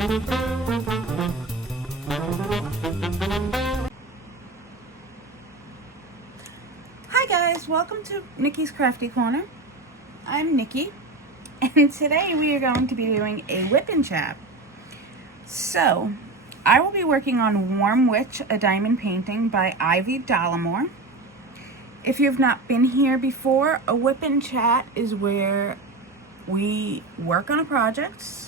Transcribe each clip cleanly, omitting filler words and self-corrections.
Hi guys, welcome to Nikki's Crafty Corner. I'm Nikki, and today we are going to be doing a Wip N Chat. So, I will be working on Warm Witch, a diamond painting by Ivy Dollamore. If you have not been here before, a Wip N Chat is where we work on a project,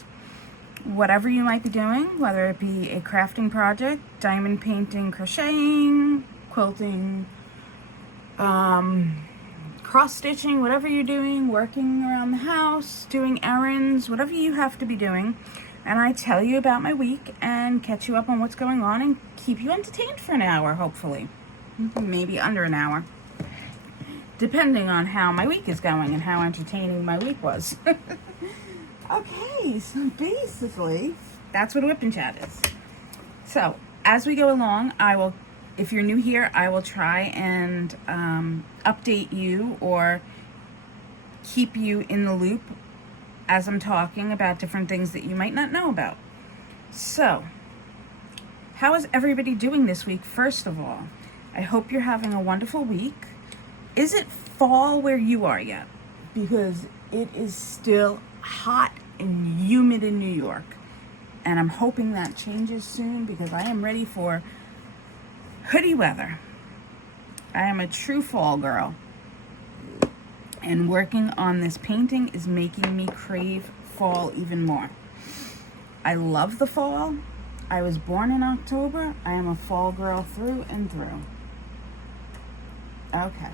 whatever you might be doing, whether it be a crafting project, diamond painting, crocheting, quilting, cross-stitching, whatever you're doing, working around the house, doing errands, whatever you have to be doing. And I tell you about my week and catch you up on what's going on and keep you entertained for an hour, hopefully. Maybe under an hour, depending on how my week is going and how entertaining my week was. Okay, so basically, that's what a Wip N Chat is. So, as we go along, if you're new here, I will try and update you or keep you in the loop as I'm talking about different things that you might not know about. So, how is everybody doing this week, first of all? I hope you're having a wonderful week. Is it fall where you are yet? Because it is still hot and humid in New York. And I'm hoping that changes soon because I am ready for hoodie weather. I am a true fall girl. And working on this painting is making me crave fall even more. I love the fall. I was born in October. I am a fall girl through and through. Okay,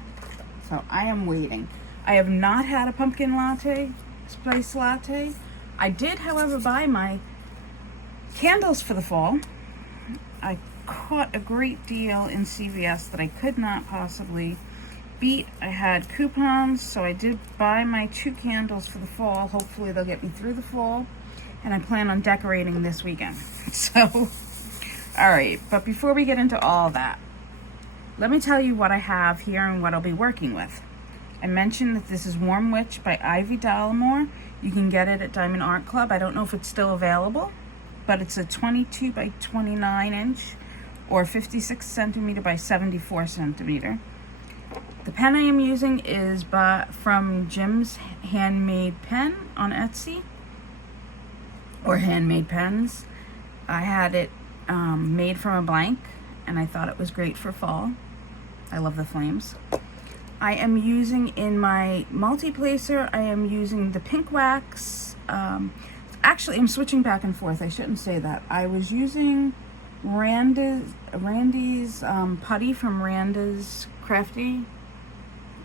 so I am waiting. I have not had a pumpkin latte, spice latte. I did, however, buy my candles for the fall. I caught a great deal in CVS that I could not possibly beat. I had coupons, so I did buy my 2 candles for the fall. Hopefully they'll get me through the fall, and I plan on decorating this weekend. So, all right, but before we get into all that, let me tell you what I have here and what I'll be working with. I mentioned that this is Warm Witch by Ivy Dollamore. You can get it at Diamond Art Club. I don't know if it's still available, but it's a 22 by 29 inch or 56 centimeter by 74 centimeter. The pen I am using is from Jim's Handmade pen on Etsy, or Handmade pens. I had it made from a blank, and I thought it was great for fall. I love the flames. I am using in my multi-placer, I am using the pink wax. Actually, I'm switching back and forth. I shouldn't say that. I was using Randy's putty from Randa's Crafty.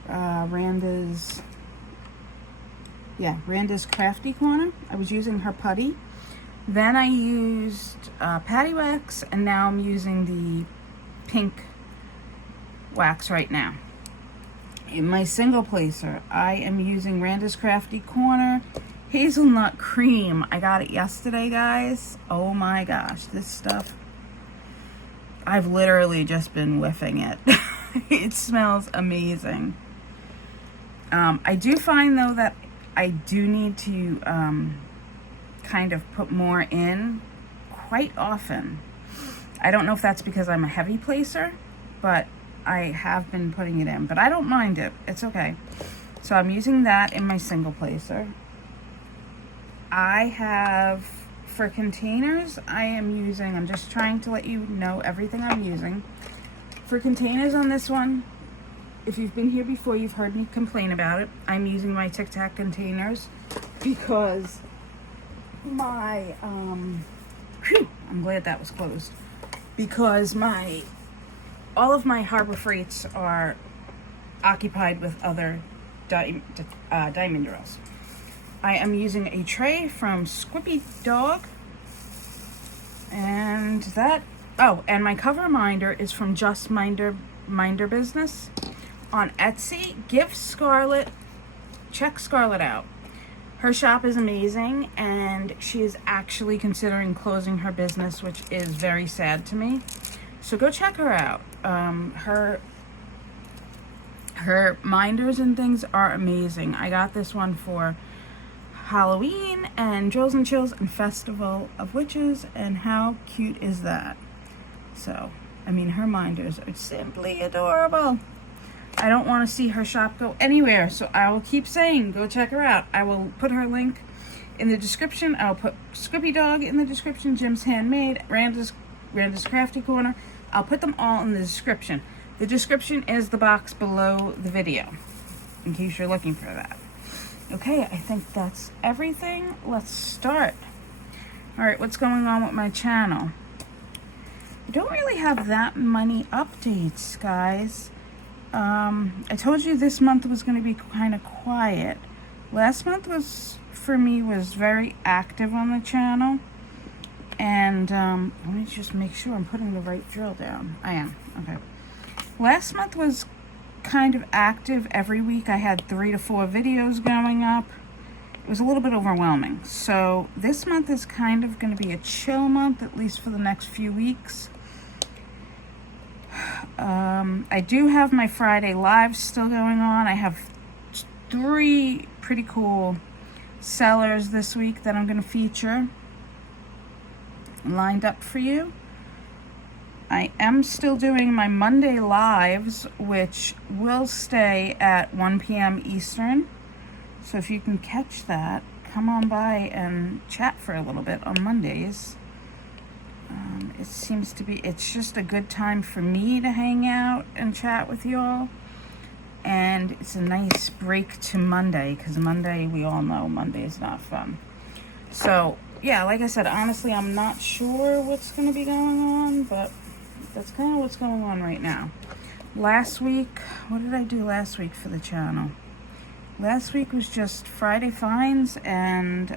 Randa's Crafty Corner. I was using her putty. Then I used patty wax, and now I'm using the pink wax right now. In my single placer, I am using Randa's Crafty Corner Hazelnut Cream. I got it yesterday, guys. Oh my gosh, this stuff, I've literally just been whiffing it. It smells amazing. I do find, though, that I do need to kind of put more in quite often. I don't know if that's because I'm a heavy placer, but I have been putting it in, but I don't mind it. It's okay. So I'm using that in my single placer. I have, for containers, I'm just trying to let you know everything I'm using. For containers on this one, if you've been here before, you've heard me complain about it. I'm using my Tic Tac containers because my, I'm glad that was closed. Because all of my Harbor Freights are occupied with other diamond drills. I am using a tray from Squipy Dawg, and and my cover minder is from Just Minder Business on Etsy. Check Scarlett out. Her shop is amazing, and she is actually considering closing her business, which is very sad to me. So go check her out. Her minders and things are amazing. I got this one for Halloween and Drills and Chills and Festival of Witches, and how cute is that? So, I mean, her minders are simply adorable. I don't want to see her shop go anywhere, so I will keep saying, go check her out. I will put her link in the description. I'll put Squipy Dawg in the description, Jim's Handmade, Randa's Crafty Corner. I'll put them all in the description. The description is the box below the video, in case you're looking for that. Okay, I think that's everything. Let's start. All right, what's going on with my channel? I don't really have that many updates, guys. I told you this month was going to be kind of quiet. Last month was, for me, was very active on the channel. And let me just make sure I'm putting the right drill down. I am. Okay. Last month was kind of active. Every week I had 3 to 4 videos going up. It was a little bit overwhelming. So this month is kind of going to be a chill month, at least for the next few weeks. I do have my Friday lives still going on. I have 3 pretty cool sellers this week that I'm going to feature lined up for you. I am still doing my Monday lives, which will stay at 1 p.m. Eastern. So if you can catch that, come on by and chat for a little bit on Mondays. It seems to be, it's just a good time for me to hang out and chat with y'all. And it's a nice break to Monday, because Monday, we all know Monday is not fun. So, yeah, like I said, honestly, I'm not sure what's going to be going on, but that's kind of what's going on right now. Last week, what did I do last week for the channel? Last week was just Friday finds, and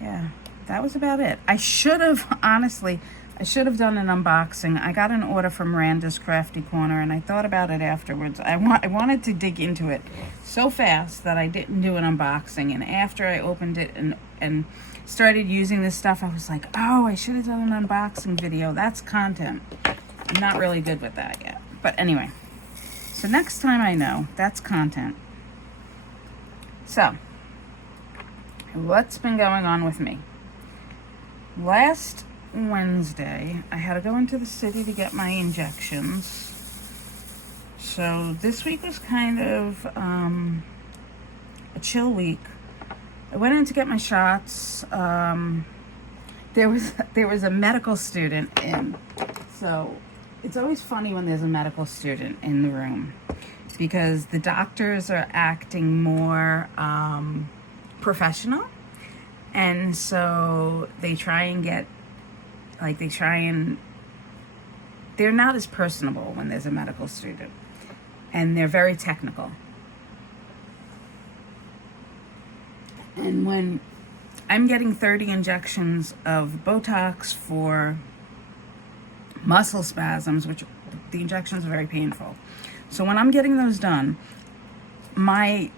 yeah, that was about it. I should have, honestly, I should have done an unboxing. I got an order from Randa's Crafty Corner, and I thought about it afterwards. I wanted to dig into it so fast that I didn't do an unboxing, and after I opened it and started using this stuff, I was like, oh, I should have done an unboxing video. That's content. I'm not really good with that yet. But anyway, so next time I know, that's content. So, what's been going on with me? Last Wednesday, I had to go into the city to get my injections. So this week was kind of a chill week. I went in to get my shots. There was a medical student in. So it's always funny when there's a medical student in the room, because the doctors are acting more professional. And so they try and get, like, they're not as personable when there's a medical student. And they're very technical. And when I'm getting 30 injections of Botox for muscle spasms, which the injections are very painful. So when I'm getting those done, my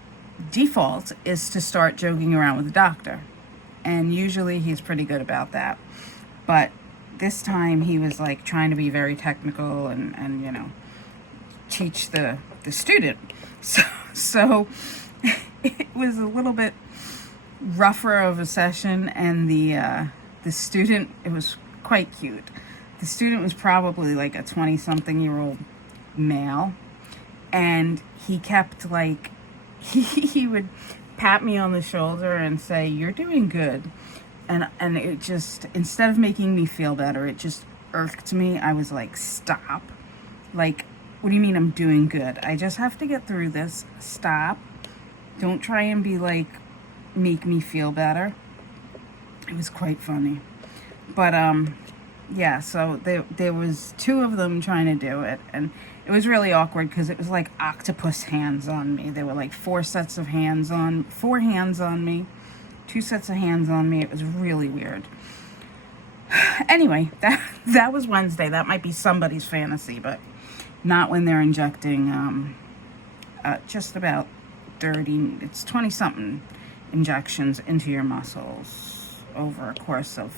default is to start joking around with the doctor. And usually he's pretty good about that. But this time he was like trying to be very technical and you know, teach the student. So it was a little bit rougher of a session, and the student, it was quite cute. The student was probably like a 20-something-year-old male, and he kept like, he would pat me on the shoulder and say, "You're doing good." And it just, instead of making me feel better, it just irked me. I was like, stop. Like, what do you mean I'm doing good? I just have to get through this. Stop. Don't try and be like, make me feel better. It was quite funny. But, yeah, so there was 2 of them trying to do it. And it was really awkward because it was like octopus hands on me. There were like 4 hands on me. 2 sets of hands on me. It was really weird. Anyway, that was Wednesday. That might be somebody's fantasy, but not when they're injecting just about 30, it's 20-something injections into your muscles over a course of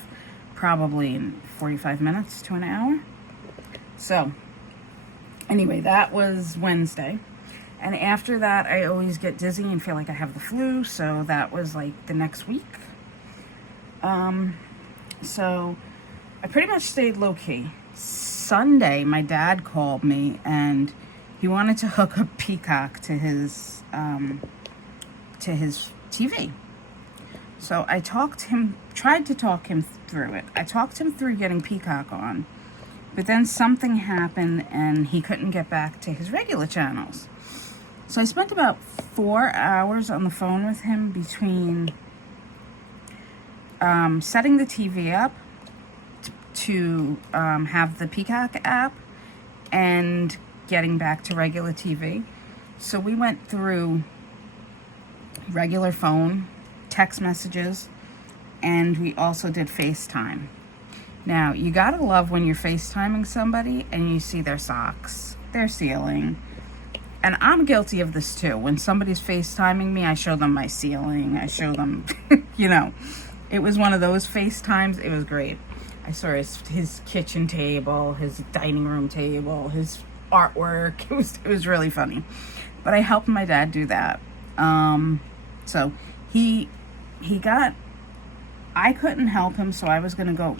probably 45 minutes to an hour. So, anyway, that was Wednesday. And after that, I always get dizzy and feel like I have the flu. So that was like the next week. So I pretty much stayed low key. Sunday, my dad called me and he wanted to hook a Peacock to his TV. So I tried to talk him through it. I talked him through getting Peacock on, but then something happened and he couldn't get back to his regular channels. So I spent about 4 hours on the phone with him between setting the TV up to have the Peacock app and getting back to regular TV. So we went through regular phone, text messages, and we also did FaceTime. Now, you gotta love when you're FaceTiming somebody and you see their socks, their ceiling. And I'm guilty of this too. When somebody's FaceTiming me, I show them my ceiling. I show them, it was one of those FaceTimes. It was great. I saw his kitchen table, his dining room table, his artwork. It was really funny. But I helped my dad do that. So I couldn't help him, so I was going to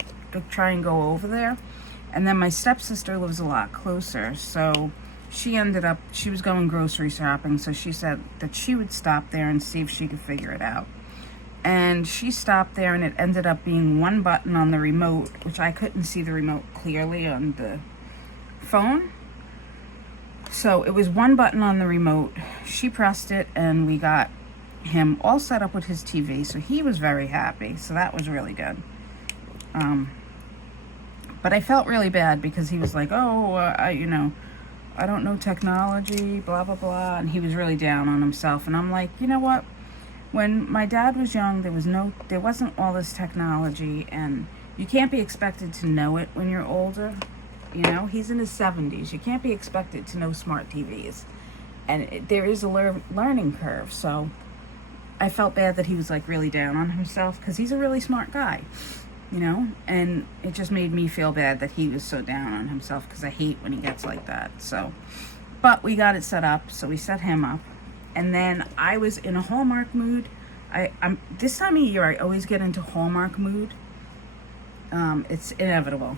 try and go over there. And then my stepsister lives a lot closer, so she was going grocery shopping, so she said that she would stop there and see if she could figure it out. And she stopped there, and it ended up being one button on the remote, which I couldn't see the remote clearly on the phone. So it was one button on the remote. She pressed it, and we got him all set up with his TV, so he was very happy. So that was really good. But I felt really bad because he was like, I don't know technology, blah, blah, blah. And he was really down on himself. And I'm like, you know what? When my dad was young, there wasn't all this technology, and you can't be expected to know it when you're older. He's in his 70s. You can't be expected to know smart TVs. And there is a learning curve. So I felt bad that he was like really down on himself because he's a really smart guy, and it just made me feel bad that he was so down on himself because I hate when he gets like that. So, but we got it set up. So we set him up. And then I was in a Hallmark mood. I'm this time of year, I always get into Hallmark mood. It's inevitable.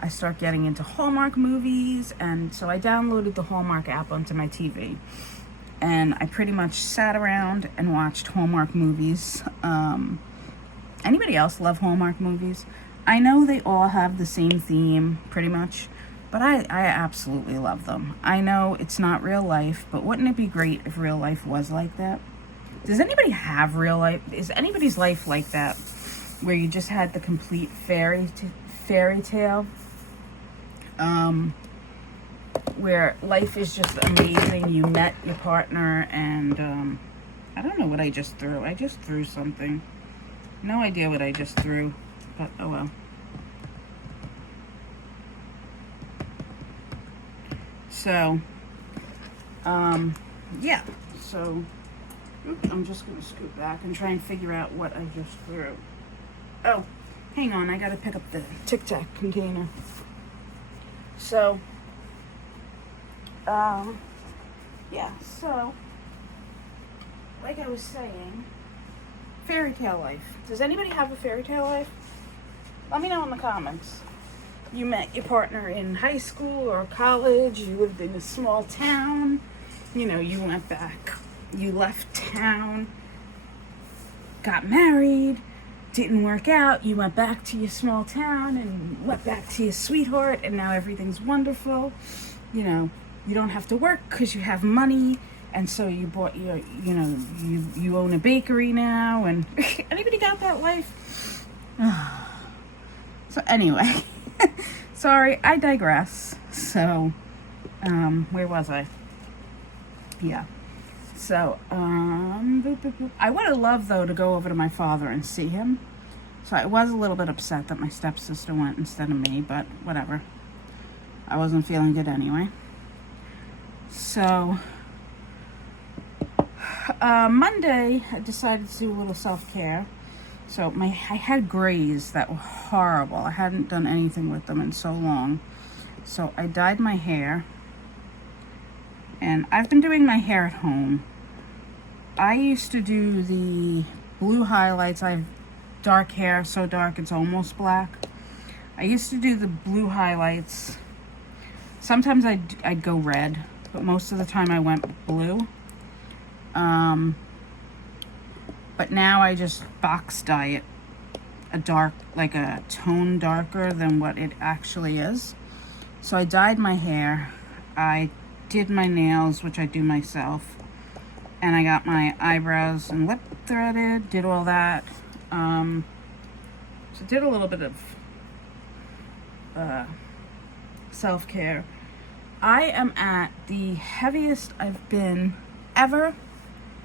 I start getting into Hallmark movies, and so I downloaded the Hallmark app onto my TV. And I pretty much sat around and watched Hallmark movies. Anybody else love Hallmark movies? I know they all have the same theme, pretty much. But I absolutely love them. I know it's not real life, but wouldn't it be great if real life was like that? Does anybody have real life? Is anybody's life like that? Where you just had the complete fairy tale? Where life is just amazing. You met your partner and I don't know what I just threw. I just threw something. No idea what I just threw, but oh well. So, yeah, so, I'm just going to scoot back and try and figure out what I just threw. Oh, hang on, I got to pick up the Tic Tac container. So, yeah, so, like I was saying, fairy tale life. Does anybody have a fairy tale life? Let me know in the comments. You met your partner in high school or college, you lived in a small town, you went back, you left town, got married, didn't work out, you went back to your small town and went back to your sweetheart, and now everything's wonderful. You don't have to work because you have money, and so you bought you own a bakery now, and anybody got that life? So anyway. Sorry, I digress. So, where was I? Yeah. So, I would have loved, though, to go over to my father and see him. So I was a little bit upset that my stepsister went instead of me, but whatever. I wasn't feeling good anyway. So, Monday, I decided to do a little self-care. So I had grays that were horrible. I hadn't done anything with them in so long. So I dyed my hair. And I've been doing my hair at home. I used to do the blue highlights. I have dark hair, so dark it's almost black. I used to do the blue highlights. Sometimes I'd go red, but most of the time I went blue. But now I just box dye it a dark, like a tone darker than what it actually is. So I dyed my hair. I did my nails, which I do myself. And I got my eyebrows and lip threaded, did all that. So did a little bit of self-care. I am at the heaviest I've been ever.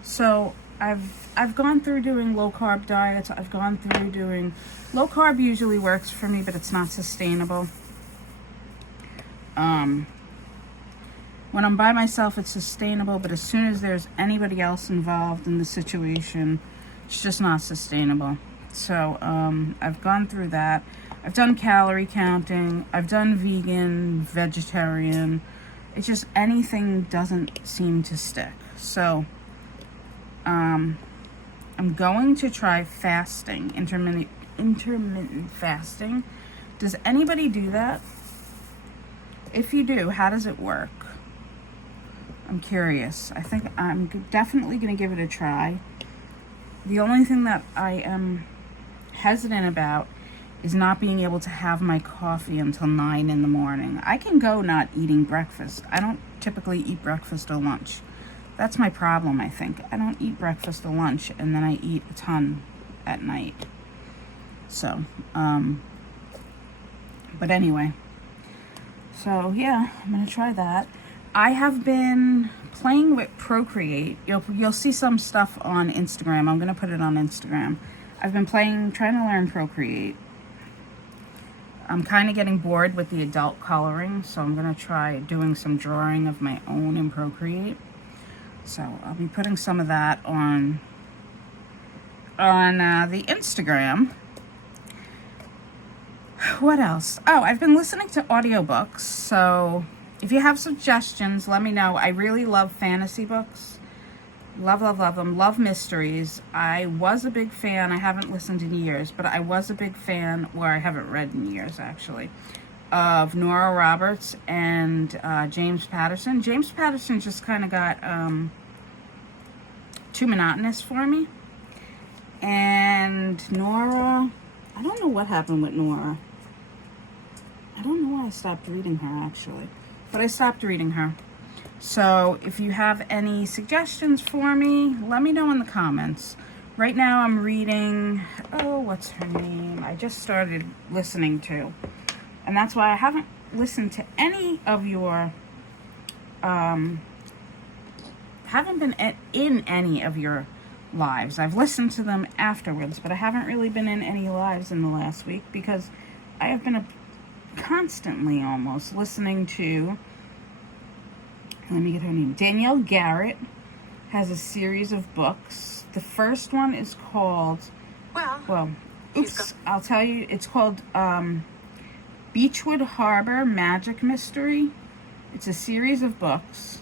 So I've gone through doing low carb diets. I've gone through doing low carb usually works for me, but it's not sustainable. When I'm by myself, it's sustainable, but as soon as there's anybody else involved in the situation, it's just not sustainable. So I've gone through that. I've done calorie counting. I've done vegan, vegetarian. It's just anything doesn't seem to stick. So I'm going to try fasting, intermittent fasting. Does anybody do that? If you do, how does it work? I'm curious. I think I'm definitely going to give it a try. The only thing that I am hesitant about is not being able to have my coffee until 9 in the morning. I can go not eating breakfast. I don't typically eat breakfast or lunch. That's my problem, I think. I don't eat breakfast or lunch, and then I eat a ton at night. So, but anyway. So, yeah, I'm going to try that. I have been playing with Procreate. You'll see some stuff on Instagram. I'm going to put it on Instagram. I've been trying to learn Procreate. I'm kind of getting bored with the adult coloring, so I'm going to try doing some drawing of my own in Procreate. So I'll be putting some of that on the Instagram. What else? Oh, I've been listening to audiobooks, so if you have suggestions, let me know. I really love fantasy books. Love, love, love them. Love mysteries. I was a big fan. I haven't listened in years, but I was a big fan, or I haven't read in years, actually, of Nora Roberts and James Patterson. James Patterson just kind of got too monotonous for me. And Nora, I don't know what happened with Nora. I don't know why I stopped reading her, actually. But I stopped reading her. So if you have any suggestions for me, let me know in the comments. Right now I'm reading, what's her name? I just started listening to. And that's why I haven't listened to any of your, haven't been in any of your lives. I've listened to them afterwards, but I haven't really been in any lives in the last week because I have been constantly almost listening to, let me get her name, Danielle Garrett has a series of books. The first one is called, I'll tell you, it's called Beechwood Harbor Magic Mystery. It's a series of books,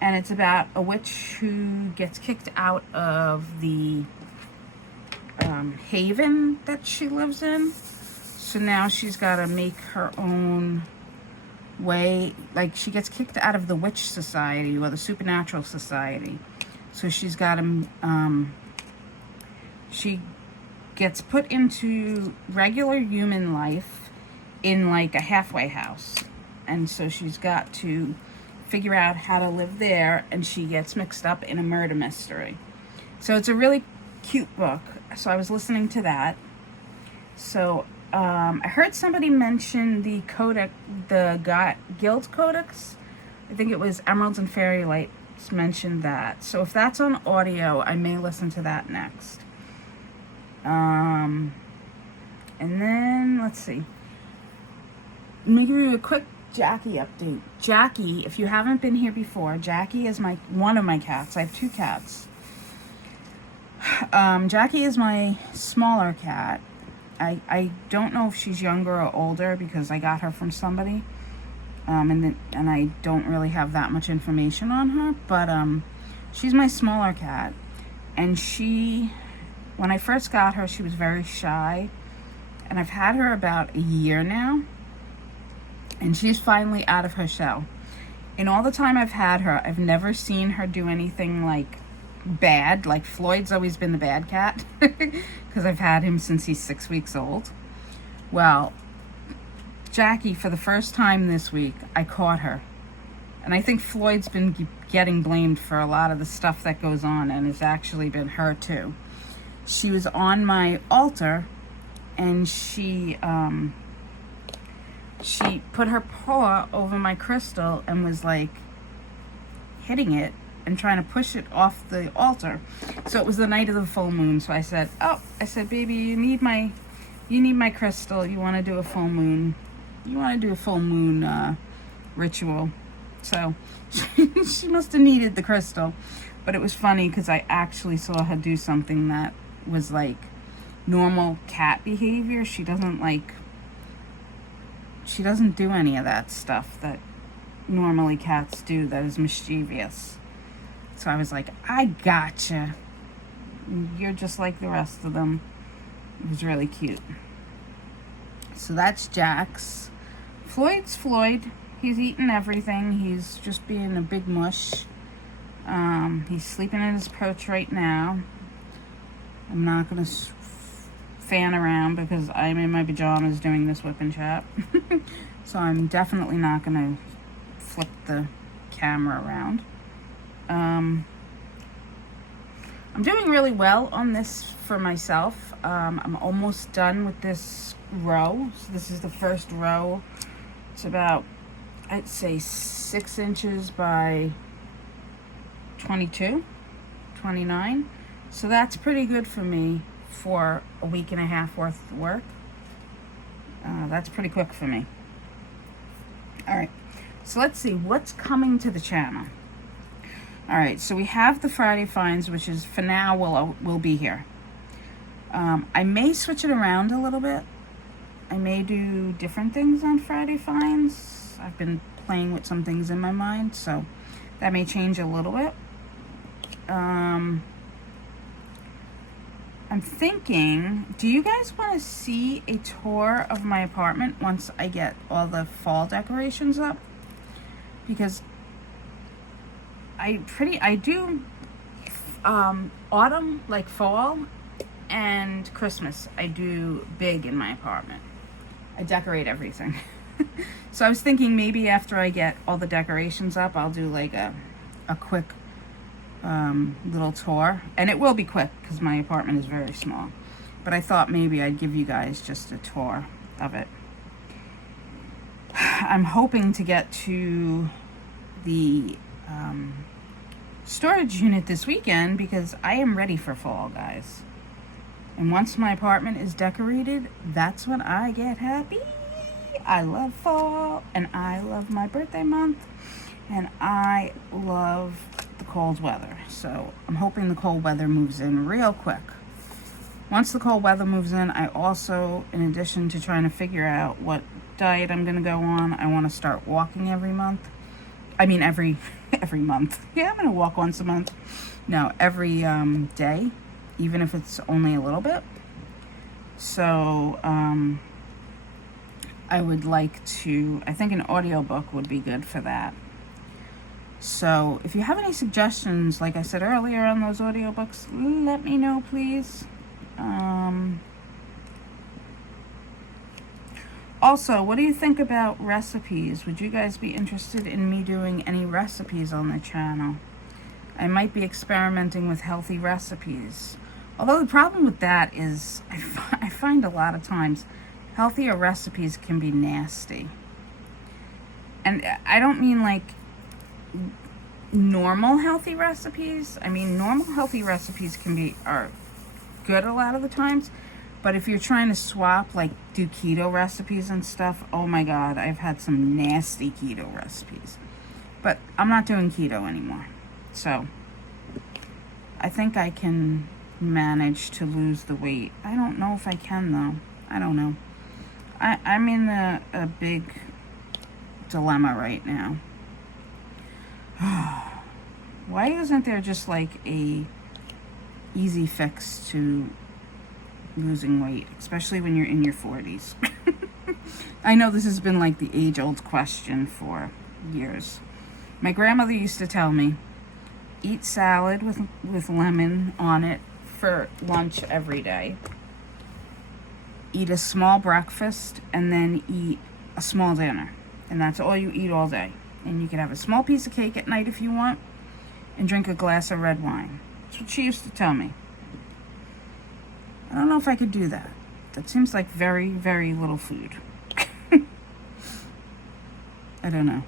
and it's about a witch who gets kicked out of the haven that she lives in. So now she's got to make her own way. Like, she gets kicked out of the witch society or the supernatural society. So she's got to, she gets put into regular human life in like a halfway house. And so she's got to figure out how to live there, and she gets mixed up in a murder mystery. So it's a really cute book. So I was listening to that. So I heard somebody mention the codex, the Guild Codex. I think it was Emeralds and Fairy Lights mentioned that. So if that's on audio, I may listen to that next. And then, let's see. Let me give you a quick Jackie update. Jackie, if you haven't been here before, Jackie is one of my cats. I have 2 cats. Jackie is my smaller cat. I don't know if she's younger or older because I got her from somebody. and I don't really have that much information on her, but she's my smaller cat, and when I first got her, she was very shy, and I've had her about a year now, and she's finally out of her shell. In all the time I've had her, I've never seen her do anything like bad. Like Floyd's always been the bad cat because I've had him since he's 6 weeks old. Well, Jackie, for the first time this week, I caught her. And I think Floyd's been getting blamed for a lot of the stuff that goes on, and it's actually been her too. She was on my altar, and she put her paw over my crystal and was like hitting it and trying to push it off the altar. So it was the night of the full moon. So I said, baby, you need my crystal. You want to do a full moon. You want to do a full moon ritual. So she must have needed the crystal. But it was funny because I actually saw her do something that was like normal cat behavior. She doesn't do any of that stuff that normally cats do that is mischievous. So I was like, I gotcha. You're just like the rest of them. It was really cute. So that's Jax. Floyd's Floyd. He's eating everything. He's just being a big mush. He's sleeping in his perch right now. I'm not going to fan around because I'm in my pajamas doing this Wip N Chat. So I'm definitely not going to flip the camera around. I'm doing really well on this for myself. I'm almost done with this row. So this is the first row. It's about, I'd say 6 inches by 22, 29. So that's pretty good for me for a week and a half worth of work. That's pretty quick for me. All right, so let's see what's coming to the channel. All right, so we have the Friday finds, which is for now will be here. I may switch it around a little bit. I may do different things on Friday finds. I've been playing with some things in my mind, so that may change a little bit. I'm thinking, do you guys want to see a tour of my apartment once I get all the fall decorations up? Because I do autumn, like fall, and Christmas. I do big in my apartment. I decorate everything. So I was thinking maybe after I get all the decorations up, I'll do like a quick little tour. And it will be quick because my apartment is very small. But I thought maybe I'd give you guys just a tour of it. I'm hoping to get to the storage unit this weekend because I am ready for fall, guys. And once my apartment is decorated, that's when I get happy. I love fall, and I love my birthday month, and I love the cold weather. So I'm hoping the cold weather moves in real quick. Once the cold weather moves in, I also, in addition to trying to figure out what diet I'm going to go on, I want to start walking every month. I mean, every month. Yeah, I'm going to walk once a month. No, every day, even if it's only a little bit. So, I would like to, I think an audiobook would be good for that. So, if you have any suggestions, like I said earlier on those audiobooks, let me know, please. Also, what do you think about recipes? Would you guys be interested in me doing any recipes on the channel? I might be experimenting with healthy recipes. Although the problem with that is I find a lot of times healthier recipes can be nasty. And I don't mean like normal healthy recipes. I mean, normal healthy recipes are good a lot of the times. But if you're trying to swap, like do keto recipes and stuff, oh my God, I've had some nasty keto recipes. But I'm not doing keto anymore. So I think I can manage to lose the weight. I don't know if I can though. I don't know. I'm in a big dilemma right now. Why isn't there just like a easy fix to losing weight, especially when you're in your 40s? I know this has been like the age-old question for years. My grandmother used to tell me, eat salad with lemon on it for lunch every day. Eat a small breakfast and then eat a small dinner. And that's all you eat all day. And you can have a small piece of cake at night if you want and drink a glass of red wine. That's what she used to tell me. I don't know if I could do that. That seems like very, very little food. I don't know.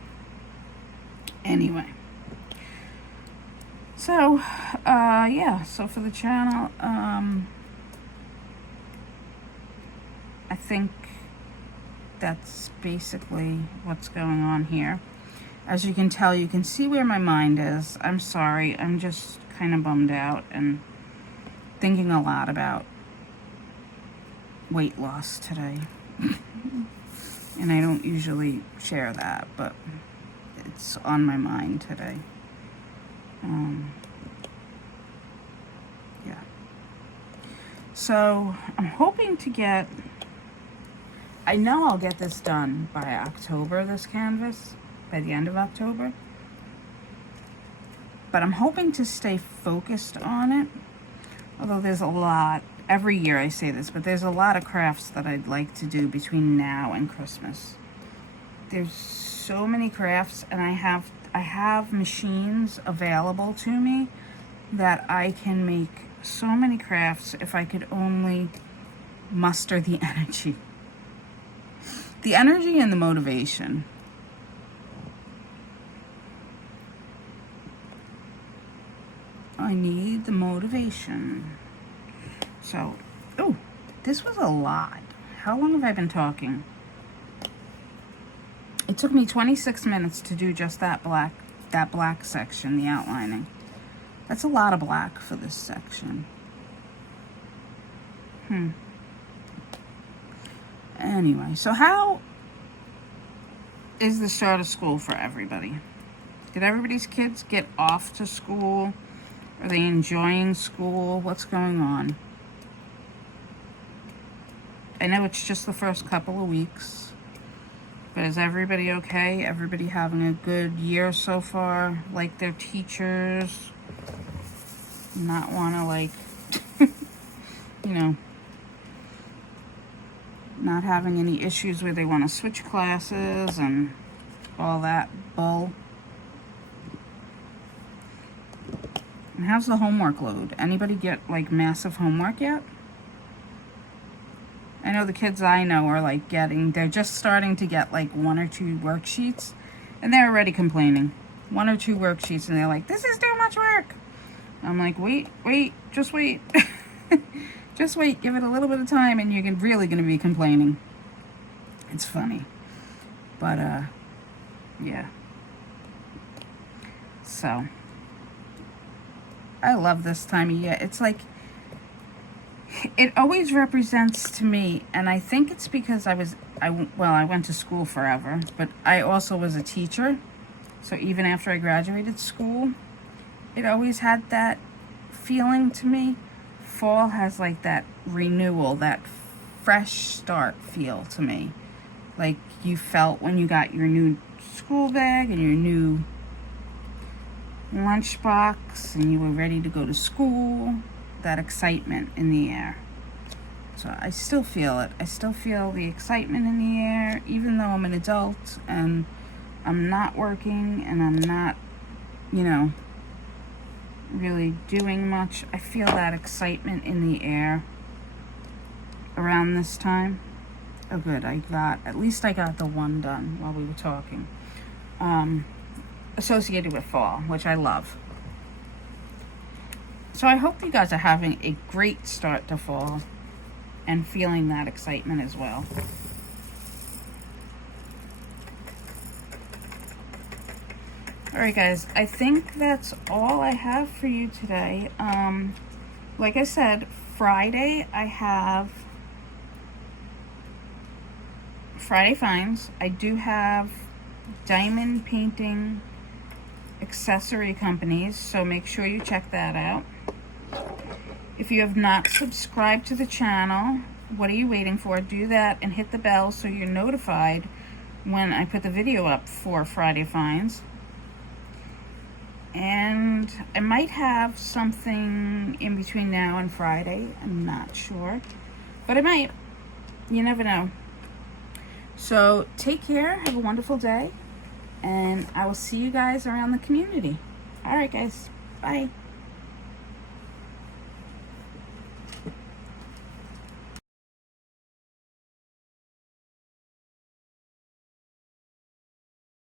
Anyway. So, yeah. So for the channel, I think that's basically what's going on here. As you can tell, you can see where my mind is. I'm sorry. I'm just kind of bummed out and thinking a lot about weight loss today. And I don't usually share that, but it's on my mind today. Yeah. So I'm hoping to get, I know I'll get this done by October, this canvas, by the end of October. But I'm hoping to stay focused on it. Although there's a lot, every year I say this, but there's a lot of crafts that I'd like to do between now and Christmas. There's so many crafts, and I have machines available to me that I can make so many crafts if I could only muster the energy. The energy and the motivation. I need the motivation. So, oh, this was a lot. How long have I been talking? It took me 26 minutes to do just that black section, the outlining. That's a lot of black for this section. Anyway, so how is the start of school for everybody? Did everybody's kids get off to school? Are they enjoying school? What's going on? I know it's just the first couple of weeks, but is everybody okay? Everybody having a good year so far? Like their teachers? Not want to like, you know, not having any issues where they want to switch classes and all that bull. And how's the homework load? Anybody get like massive homework yet? I know the kids I know are like they're just starting to get like 1 or 2 worksheets, and they're already complaining. 1 or 2 worksheets, and they're like, this is too much work. I'm like, wait, just wait. Just wait, give it a little bit of time, and you're really going to be complaining. It's funny. But, yeah. So, I love this time of year. It's like, it always represents to me, and I think it's because I went to school forever, but I also was a teacher. So even after I graduated school, it always had that feeling to me. Fall has like that renewal, that fresh start feel to me. Like you felt when you got your new school bag and your new lunchbox and you were ready to go to school. That excitement in the air. So I still feel it. I still feel the excitement in the air, even though I'm an adult and I'm not working and I'm not, you know, really doing much. I feel that excitement in the air around this time. Oh good, at least I got the one done while we were talking. Associated with fall, which I love. So I hope you guys are having a great start to fall and feeling that excitement as well. Alright guys, I think that's all I have for you today. Like I said, Friday I have Friday finds. I do have diamond painting accessory companies, so make sure you check that out. If you have not subscribed to the channel, what are you waiting for? Do that and hit the bell so you're notified when I put the video up for Friday finds. And I might have something in between now and Friday. I'm not sure, but I might. You never know. So take care, have a wonderful day, and I will see you guys around the community. All right, guys, bye.